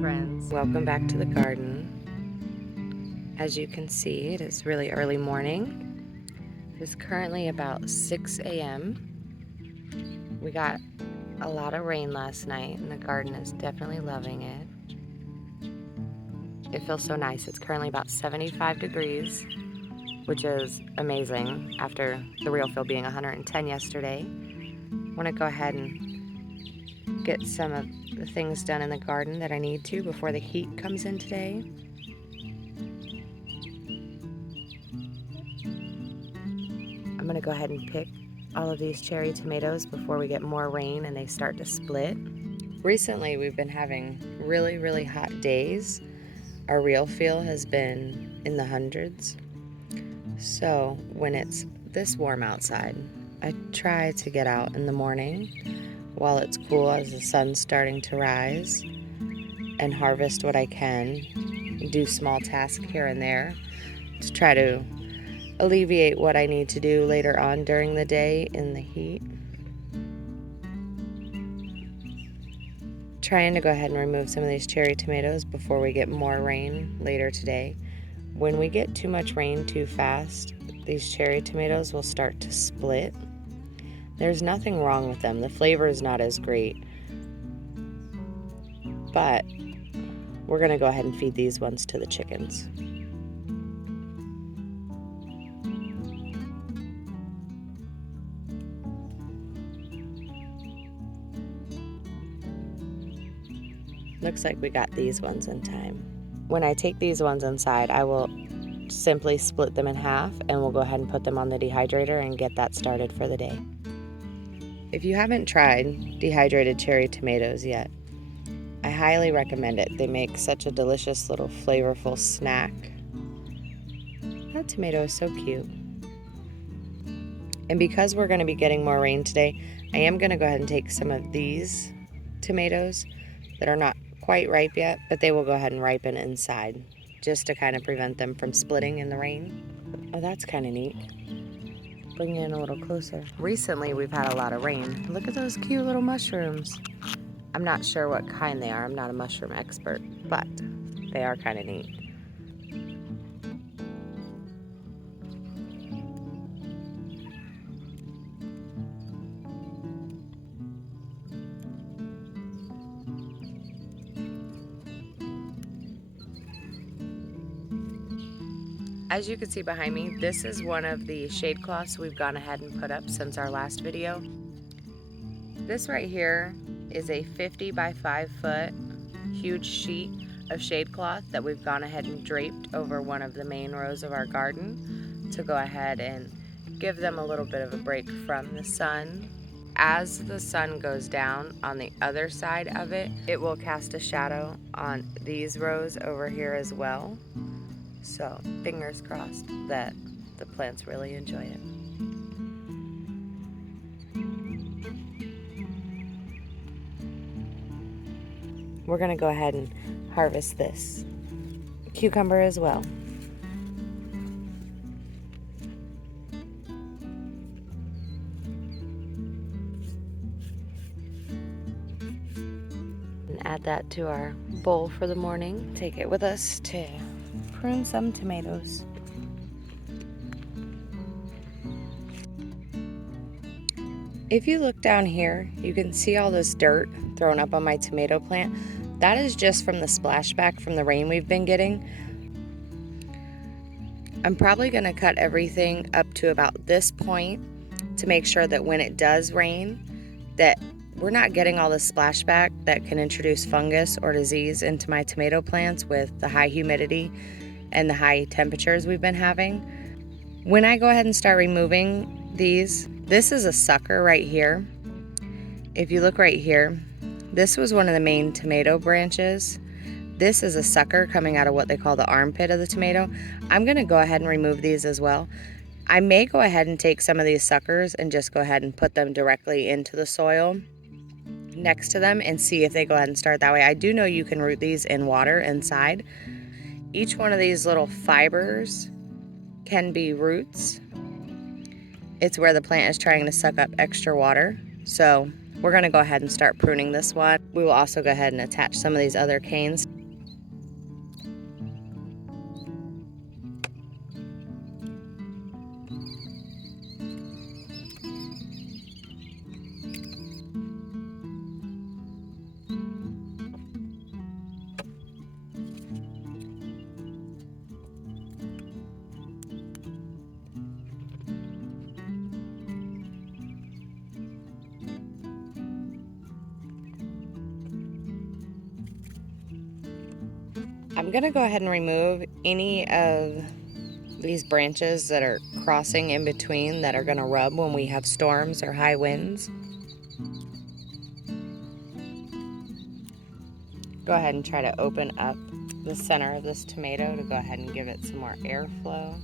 friends, welcome back to the garden. As you can see, it is really early morning. It is currently about 6 a.m. We got a lot of rain last night and the garden is definitely loving it. It feels so nice. It's currently about 75 degrees, which is amazing after the real feel being 110 yesterday. I want to go ahead and get some of the things done in the garden that I need to before the heat comes in today. I'm gonna go ahead and pick all of these cherry tomatoes before we get more rain and they start to split. Recently we've been having really hot days. Our real feel has been in the hundreds. So when it's this warm outside, I try to get out in the morning while it's cool as the sun's starting to rise and harvest what I can, do small tasks here and there to try to alleviate what I need to do later on during the day in the heat. Trying to go ahead and remove some of these cherry tomatoes before we get more rain later today. When we get too much rain too fast, these cherry tomatoes will start to split. There's nothing wrong with them. The flavor is not as great. But we're going to go ahead and feed these ones to the chickens. Looks like we got these ones in time. When I take these ones inside, I will simply split them in half and we'll go ahead and put them on the dehydrator and get that started for the day. If you haven't tried dehydrated cherry tomatoes yet, I highly recommend it. They make such a delicious little flavorful snack. That tomato is so cute. And because we're going to be getting more rain today, I am going to go ahead and take some of these tomatoes that are not quite ripe yet, but they will go ahead and ripen inside just to kind of prevent them from splitting in the rain. Oh, that's kind of neat. Bring it in a little closer. Recently, we've had a lot of rain. Look at those cute little mushrooms. I'm not sure what kind they are. I'm not a mushroom expert, but they are kind of neat. As you can see behind me, this is one of the shade cloths we've gone ahead and put up since our last video. This right here is a 50 by 5 foot huge sheet of shade cloth that we've gone ahead and draped over one of the main rows of our garden to go ahead and give them a little bit of a break from the sun. As the sun goes down on the other side of it, it will cast a shadow on these rows over here as well. So fingers crossed that the plants really enjoy it. We're gonna go ahead and harvest this cucumber as well. And add that to our bowl for the morning. Take it with us to prune some tomatoes. If you look down here, you can see all this dirt thrown up on my tomato plant. That is just from the splashback from the rain we've been getting. I'm probably going to cut everything up to about this point to make sure that when it does rain, that we're not getting all the splashback that can introduce fungus or disease into my tomato plants with the high humidity and the high temperatures we've been having. When I go ahead and start removing these, this is a sucker right here. If you look right here, this was one of the main tomato branches. This is a sucker coming out of what they call the armpit of the tomato. I'm gonna go ahead and remove these as well. I may go ahead and take some of these suckers and just go ahead and put them directly into the soil next to them and see if they go ahead and start that way. I do know you can root these in water inside. Each one of these little fibers can be roots. It's where the plant is trying to suck up extra water. So We're gonna go ahead and start pruning this one. We will also go ahead and attach some of these other canes. I'm gonna go ahead and remove any of these branches that are crossing in between that are gonna rub when we have storms or high winds. Go ahead and try to open up the center of this tomato to go ahead and give it some more airflow.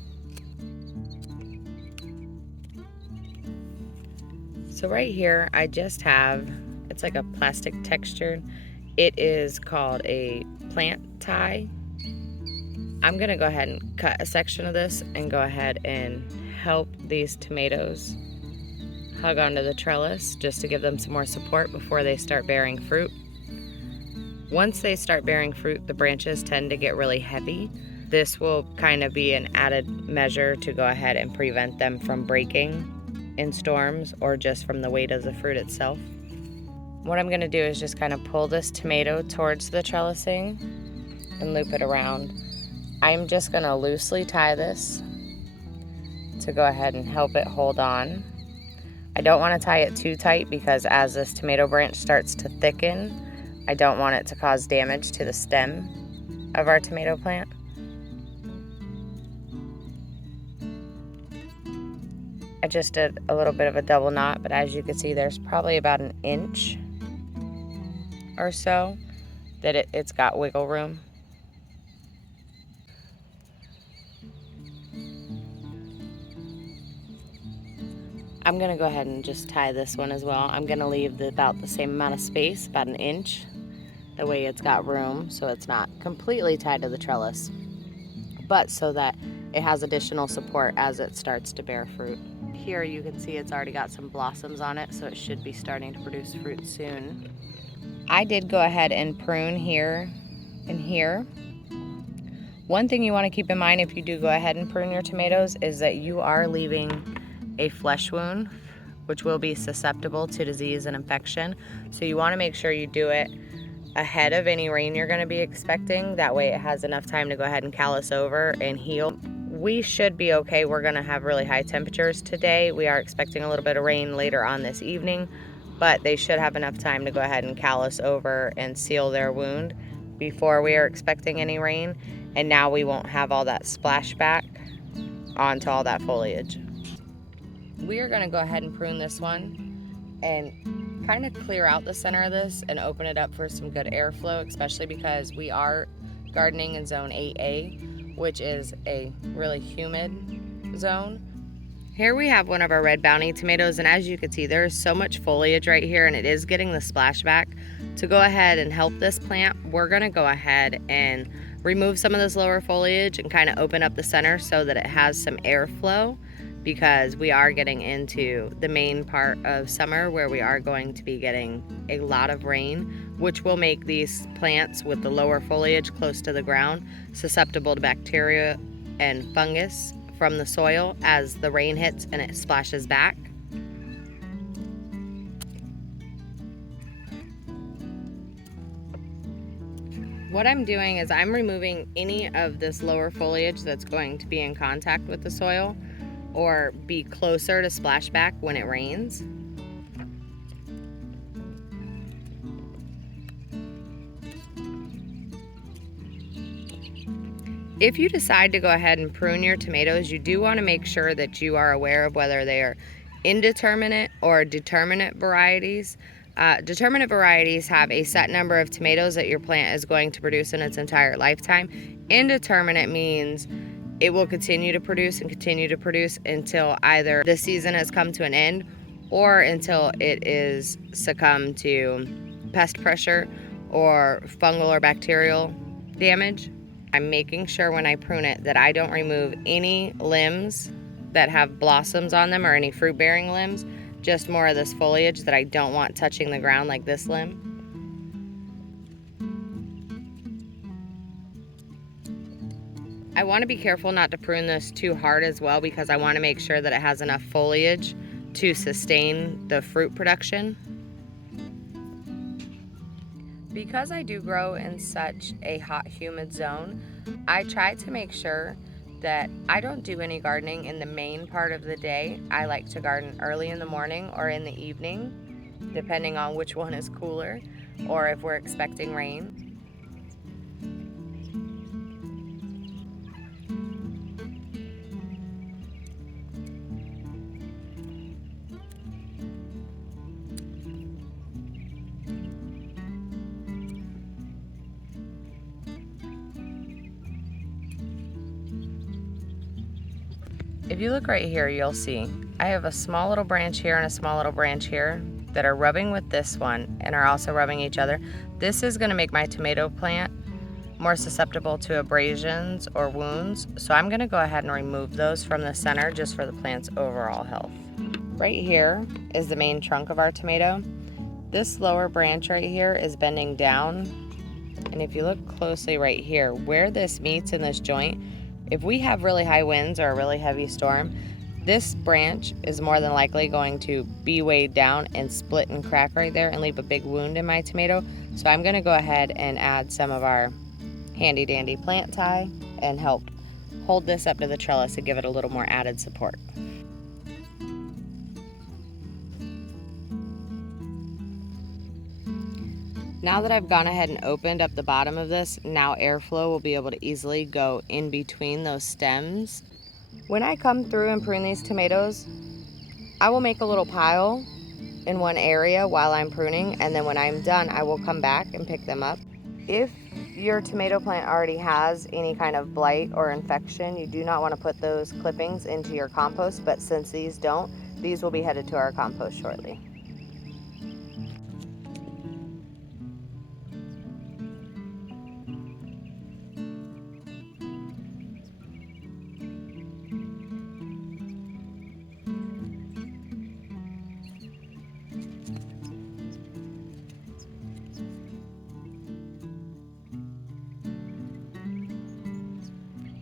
So right here, I just have, it's like a plastic texture. It is called a plant tie. I'm gonna go ahead and cut a section of this and go ahead and help these tomatoes hug onto the trellis just to give them some more support before they start bearing fruit. Once they start bearing fruit, the branches tend to get really heavy. This will kind of be an added measure to go ahead and prevent them from breaking in storms or just from the weight of the fruit itself. What I'm gonna do is just kind of pull this tomato towards the trellising and loop it around. I'm just gonna loosely tie this to go ahead and help it hold on. I don't wanna tie it too tight because as this tomato branch starts to thicken, I don't want it to cause damage to the stem of our tomato plant. I just did a little bit of a double knot, but as you can see, there's probably about an inch or so that it's got wiggle room. I'm gonna go ahead and just tie this one as well. I'm gonna leave about the same amount of space, about an inch. That way it's got room so it's not completely tied to the trellis, but so that it has additional support as it starts to bear fruit. Here you can see it's already got some blossoms on it, so it should be starting to produce fruit soon. I did go ahead and prune here and here. One thing you want to keep in mind if you do go ahead and prune your tomatoes is that you are leaving a flesh wound, which will be susceptible to disease and infection. So you want to make sure you do it ahead of any rain you're going to be expecting. That way it has enough time to go ahead and callus over and heal. We should be okay. We're going to have really high temperatures today. We are expecting a little bit of rain later on this evening, but they should have enough time to go ahead and callus over and seal their wound before we are expecting any rain. And now we won't have all that splashback onto all that foliage. We are going to go ahead and prune this one and kind of clear out the center of this and open it up for some good airflow, especially because we are gardening in zone 8A, which is a really humid zone. Here we have one of our red bounty tomatoes, and as you can see, there's so much foliage right here, and it is getting the splashback. To go ahead and help this plant, we're going to go ahead and remove some of this lower foliage and kind of open up the center so that it has some airflow, because we are getting into the main part of summer where we are going to be getting a lot of rain, which will make these plants with the lower foliage close to the ground susceptible to bacteria and fungus from the soil as the rain hits and it splashes back. What I'm doing is I'm removing any of this lower foliage that's going to be in contact with the soil or be closer to splashback when it rains. If you decide to go ahead and prune your tomatoes, you do want to make sure that you are aware of whether they are indeterminate or determinate varieties. Determinate varieties have a set number of tomatoes that your plant is going to produce in its entire lifetime. Indeterminate means it will continue to produce and continue to produce until either the season has come to an end or until it is succumbed to pest pressure or fungal or bacterial damage. I'm making sure when I prune it that I don't remove any limbs that have blossoms on them or any fruit-bearing limbs, just more of this foliage that I don't want touching the ground, like this limb. I want to be careful not to prune this too hard as well, because I want to make sure that it has enough foliage to sustain the fruit production. Because I do grow in such a hot, humid zone, I try to make sure that I don't do any gardening in the main part of the day. I like to garden early in the morning or in the evening, depending on which one is cooler or if we're expecting rain. If you look right here, you'll see I have a small little branch here and a small little branch here that are rubbing with this one and are also rubbing each other. This is going to make my tomato plant more susceptible to abrasions or wounds, so I'm going to go ahead and remove those from the center just for the plant's overall health. Right here is the main trunk of our tomato. This lower branch right here is bending down, and if you look closely right here, where this meets in this joint, if we have really high winds or a really heavy storm, this branch is more than likely going to be weighed down and split and crack right there and leave a big wound in my tomato. So I'm going to go ahead and add some of our handy dandy plant tie and help hold this up to the trellis and give it a little more added support. Now that I've gone ahead and opened up the bottom of this, now airflow will be able to easily go in between those stems. When I come through and prune these tomatoes, I will make a little pile in one area while I'm pruning, and then when I'm done, I will come back and pick them up. If your tomato plant already has any kind of blight or infection, you do not want to put those clippings into your compost, but since these don't, these will be headed to our compost shortly.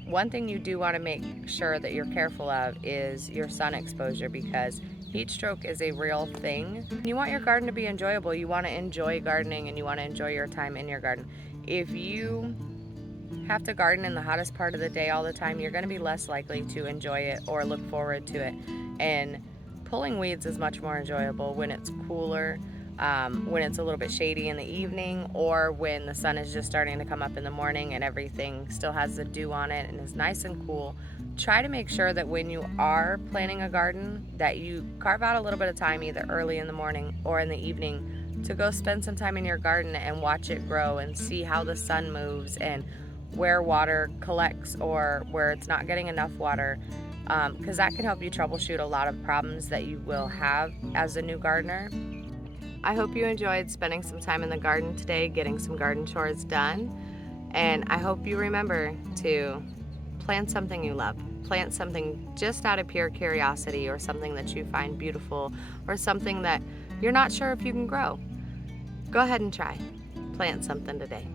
One thing you do want to make sure that you're careful of is your sun exposure, because heat stroke is a real thing. You want your garden to be enjoyable. You want to enjoy gardening and you want to enjoy your time in your garden. If you have to garden in the hottest part of the day all the time, you're going to be less likely to enjoy it or look forward to it. And pulling weeds is much more enjoyable when it's cooler, when it's a little bit shady in the evening, or when the sun is just starting to come up in the morning and everything still has the dew on it and is nice and cool. Try to make sure that when you are planting a garden that you carve out a little bit of time, either early in the morning or in the evening, to go spend some time in your garden and watch it grow and see how the sun moves and where water collects or where it's not getting enough water, because that can help you troubleshoot a lot of problems that you will have as a new gardener. I hope you enjoyed spending some time in the garden today, getting some garden chores done, and I hope you remember to plant something you love. Plant something just out of pure curiosity, or something that you find beautiful, or something that you're not sure if you can grow. Go ahead and try. Plant something today.